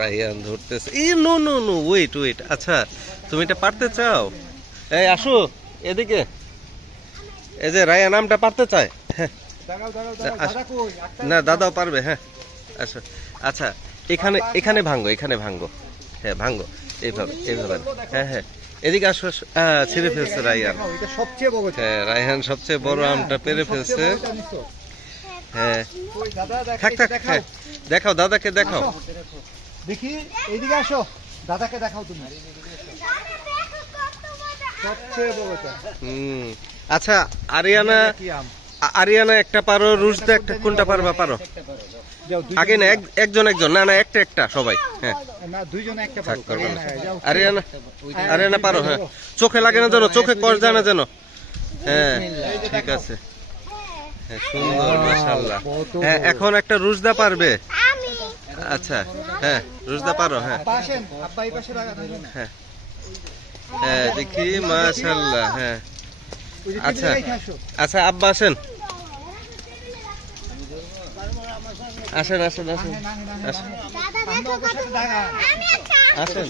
Ryan ধরতেছে। ই no no no, wait wait. আচ্ছা, তুমি এটা পারতে চাও? এই আসো এদিকে। এই যে রায়ান আমটা পারতে চায়। হ্যাঁ, না দাদাও পারবে। হ্যাঁ, আচ্ছা আচ্ছা, এখানে এখানে ভাঙ্গো, এখানে ভাঙ্গো। হ্যাঁ ভাঙ্গো, এইভাবে এইভাবে। হ্যাঁ হ্যাঁ, এদিকে আসো আসো। ছিঁড়ে ফেলছে রায়ান। হ্যাঁ, রায়হান সবচেয়ে বড় আমটা পেরে ফেলছে। হ্যাঁ, থাক থাক। হ্যাঁ, দেখাও দাদাকে, দেখাও। দেখি এইদিকে আসো, দাদাকে দেখাও তুমি। সবচেয়ে বড়টা। আচ্ছা, আরিয়ানা আরিয়ানা একটা পারো, রুশদা একটা, কোনটা পারবা? পারো আগে না, একজন একজন, না না একটা একটা সবাই। হ্যাঁ না, দুইজনে একটা পারো। আরিয়ানা, আরিয়ানা পারো। হ্যাঁ, চোখে লাগে না যেন, চোখে কষ যায় না যেন। হ্যাঁ ঠিক আছে। হ্যাঁ সুন্দর, মাশাআল্লাহ। হ্যাঁ, এখন একটা রুশদা পারবে। আচ্ছা হ্যাঁ, রুশদা পারো। হ্যাঁ হ্যাঁ হ্যাঁ, দেখি মাশাআল্লাহ। হ্যাঁ আচ্ছা আচ্ছা, আব্বা আসেন আসেন আসেন আসেন আসেন,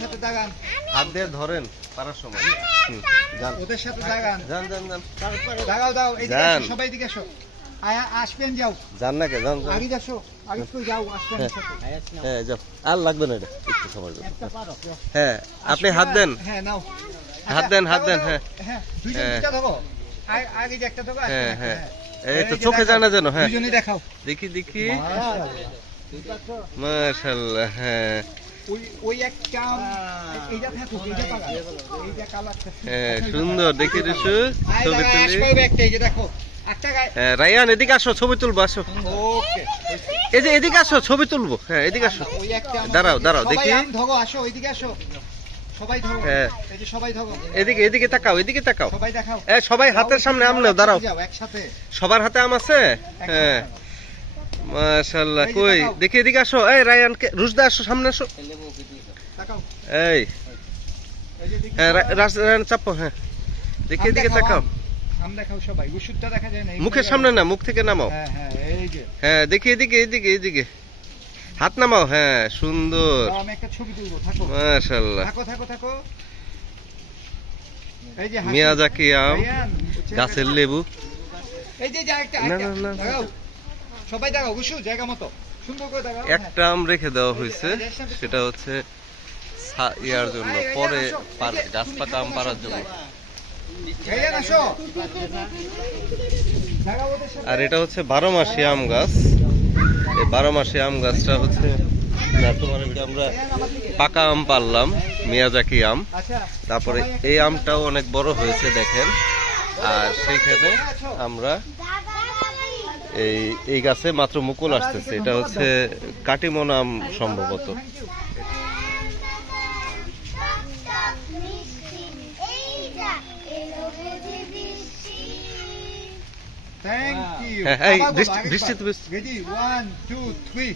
হাত দিয়ে ধরেন পারার সময়। ওদের সাথে দাগান, যান যান যান, দাগাও দাও, এইদিকে যান। আসো, সবাই এদিকে আসো। আসবেন, যাও যান না কে, যান যান। আগে যাও, আগে কই যাও, আসবেন সাথে। হ্যাঁ যাও, আর লাগবে না, এটা একটু সময় লাগবে। হ্যাঁ, আপনি হাত দেন, হ্যাঁ নাও, হাত দেন, হাত দেন। হ্যাঁ হ্যাঁ, দুইজন দুইটা ধরো, আগে যে একটা ধরো। হ্যাঁ হ্যাঁ, এই তো চোখে জানা যেন। হ্যাঁ দুইজনই দেখাও। দেখি দেখি, মাশাআল্লাহ। হ্যাঁ ওই ওই একটা এইটা থাকো, এইটা পাগা, এইটা কালারটা হ্যাঁ সুন্দর, দেখি রিশু ছবি তুলি। আসবে একটা, এই যে দেখো একটা গায়। হ্যাঁ রায়ান এদিকে আসো, ছবি তুলবো, আসো। ওকে, এই যে এদিকে আসো, ছবি তুলবো। হ্যাঁ এদিকে আসো, ওই একটা দাঁড়াও দাঁড়াও দেখি। সবাই আম ধরো, আসো ওইদিকে আসো, সবাই ধরো। হ্যাঁ এই যে সবাই ধরো, এদিকে এদিকে তাকাও, এদিকে তাকাও। সবাই দেখাও। সবাই হাতের সামনে আম নাও, দাঁড়াও। যাও একসাথে, সবার হাতে আম আছে। হ্যাঁ মাশাআল্লাহ। কই দেখি, এদিকে আসো। এই রায়ান কে, রুশদা আসো, সামনে আসো। তাকাও। এই এই যে দেখি, হ্যাঁ, রায়ান চাপো। হ্যাঁ দেখি, এদিকে তাকাও। আম দেখাও সবাই, ওষুধটা দেখা যায় না। মুখের সামনে না, মুখ থেকে নামাও। হ্যাঁ হ্যাঁ, এই যে হ্যাঁ দেখি, এদিকে এদিকে এদিকে হাত নামাও। হ্যাঁ সুন্দর, দাও, আমি একটা ছবি তুলবো, থাকো মাশাআল্লাহ। থাকো থাকো থাকো। এই যে মিয়াজাকি আম, গাছের লেবু। এই যে একটা না, না, না। দেখাও, সবাই দেখাও, ওষুধ জায়গা মতো সুন্দর করে দেখাও। একটা আম রেখে দেওয়া হয়েছে, সেটা হচ্ছে ইয়ার জন্য, পরে গাছ পাকা আম পাড়ার জন্য। ভাইয়া আসো, দেখাও ওদের সাথে। আর এটা হচ্ছে 12 মাসি আম গাছ। এই 12 মাসি আম গাছটা হচ্ছে, তোমার আমরা পাকা আম পারলাম, মিয়াজাকি আম। আচ্ছা, তারপরে এই আমটাও অনেক বড় হয়েছে দেখেন। আর সেইখানে আমরা এই এই গাছে মাত্র মুকুল আসতেছে, এটা হচ্ছে কাটিমন আম সম্ভবত। Thank you. হ্যাঁ, এই বৃষ্টি, বৃষ্টি তো বৃষ্টি। রেডি, 1 2 3